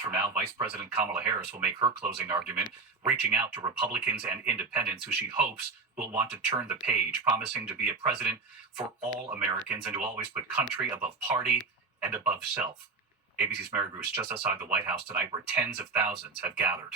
From now, Vice President Kamala Harris will make her closing argument, reaching out to Republicans and independents who she hopes will want to turn the page, promising to be a president for all Americans and to always put country above party and above self. ABC's Mary Bruce just outside the White House tonight, where tens of thousands have gathered.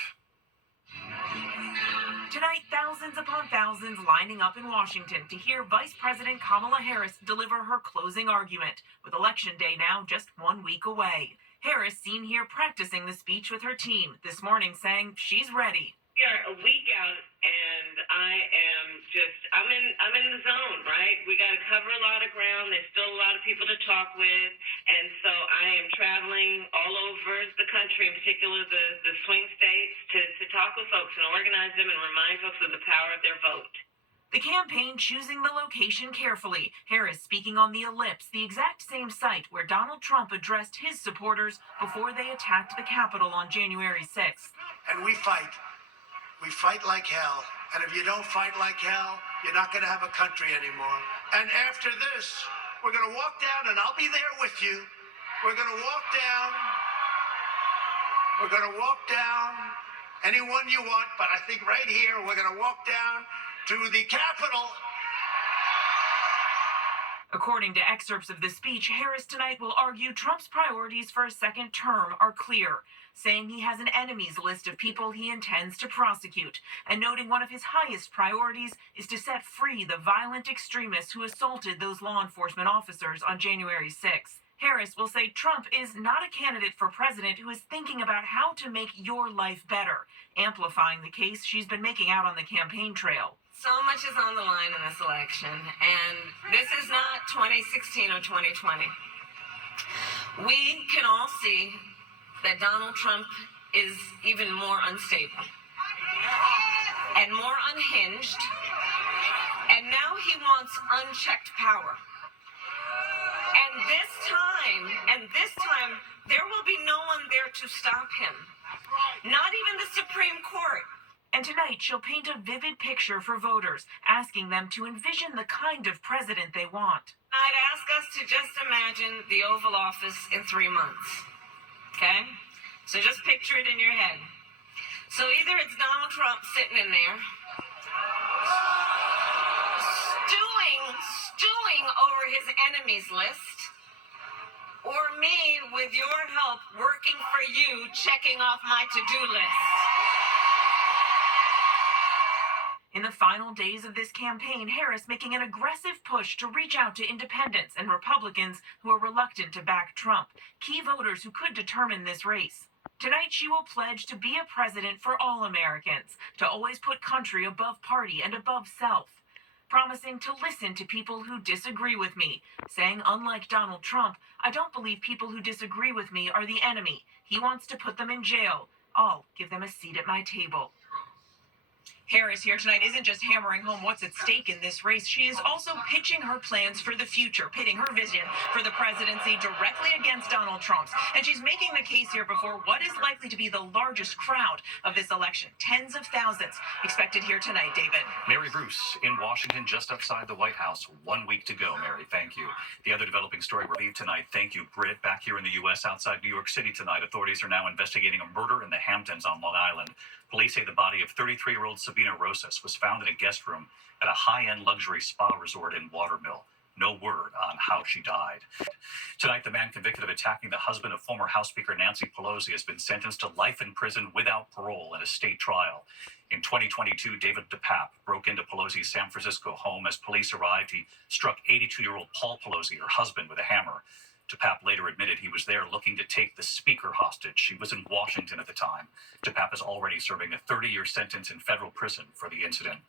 Tonight, thousands upon thousands lining up in Washington to hear Vice President Kamala Harris deliver her closing argument, with Election Day now just 1 week away. Harris seen here practicing the speech with her team this morning, saying she's ready. We are a week out, and I'm in the zone, right? We got to cover a lot of ground. There's still a lot of people to talk with, and so I am traveling all over the country, in particular the swing states, to talk with folks and organize them and remind folks of the power of their vote. The campaign choosing the location carefully. Harris speaking on the Ellipse, the exact same site where Donald Trump addressed his supporters before they attacked the Capitol on January 6th. And we fight. We fight like hell. And if you don't fight like hell, you're not going to have a country anymore. And after this, we're going to walk down, and I'll be there with you. We're going to walk down. We're going to walk down anyone you want, but I think right here, we're going to walk down to the Capitol. According to excerpts of the speech, Harris tonight will argue Trump's priorities for a second term are clear, saying he has an enemies list of people he intends to prosecute, and noting one of his highest priorities is to set free the violent extremists who assaulted those law enforcement officers on January 6th. Harris will say Trump is not a candidate for president who is thinking about how to make your life better, amplifying the case she's been making out on the campaign trail. So much is on the line in this election, and this is not 2016 or 2020. We can all see that Donald Trump is even more unstable and more unhinged, and now he wants unchecked power. And this time, there will be no one there to stop him, not even the Supreme Court. And tonight, she'll paint a vivid picture for voters, asking them to envision the kind of president they want. I'd ask us to just imagine the Oval Office in 3 months, okay? So just picture it in your head. So either it's Donald Trump sitting in there, stewing over his enemies list, or me, with your help, working for you, checking off my to-do list. In the final days of this campaign, Harris making an aggressive push to reach out to independents and Republicans who are reluctant to back Trump, key voters who could determine this race. Tonight, she will pledge to be a president for all Americans, to always put country above party and above self, promising to listen to people who disagree with me, saying, unlike Donald Trump, I don't believe people who disagree with me are the enemy. He wants to put them in jail. I'll give them a seat at my table. Harris here tonight isn't just hammering home what's at stake in this race. She is also pitching her plans for the future, pitting her vision for the presidency directly against Donald Trump's. And she's making the case here before what is likely to be the largest crowd of this election. Tens of thousands expected here tonight, David. Mary Bruce in Washington, just outside the White House. 1 week to go, Mary. Thank you. The other developing story we'll leave tonight. Thank you, Britt. Back here in the U.S. outside New York City tonight, authorities are now investigating a murder in the Hamptons on Long Island. Police say the body of 33-year-old Sabina Rosas was found in a guest room at a high-end luxury spa resort in Watermill. No word on how she died. Tonight, the man convicted of attacking the husband of former House Speaker Nancy Pelosi has been sentenced to life in prison without parole in a state trial. In 2022, David DePape broke into Pelosi's San Francisco home. As police arrived, he struck 82-year-old Paul Pelosi, her husband, with a hammer. DePape later admitted he was there looking to take the speaker hostage. She was in Washington at the time. DePape is already serving a 30-year sentence in federal prison for the incident.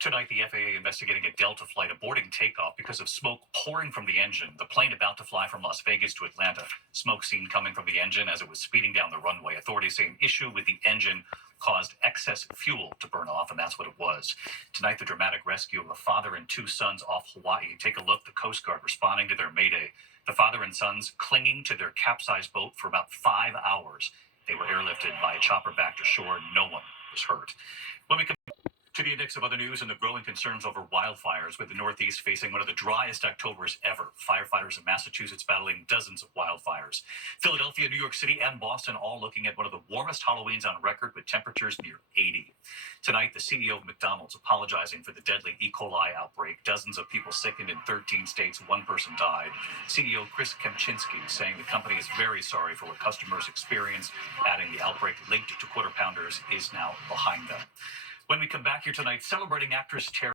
Tonight, the FAA investigating a Delta flight aborting takeoff because of smoke pouring from the engine. The plane about to fly from Las Vegas to Atlanta. Smoke seen coming from the engine as it was speeding down the runway. Authorities say an issue with the engine caused excess fuel to burn off, and that's what it was. Tonight, the dramatic rescue of a father and two sons off Hawaii. Take a look, the Coast Guard responding to their mayday. The father and sons clinging to their capsized boat for about 5 hours. They were airlifted by a chopper back to shore. No one was hurt. When we come To the index of other news and the growing concerns over wildfires, with the Northeast facing one of the driest Octobers ever. Firefighters in Massachusetts battling dozens of wildfires. Philadelphia, New York City, and Boston all looking at one of the warmest Halloweens on record with temperatures near 80. Tonight, the CEO of McDonald's apologizing for the deadly E. coli outbreak. Dozens of people sickened in 13 states. One person died. CEO Chris Kempczinski saying the company is very sorry for what customers experienced, adding the outbreak linked to Quarter Pounders is now behind them. When we come back here tonight, celebrating actress Terry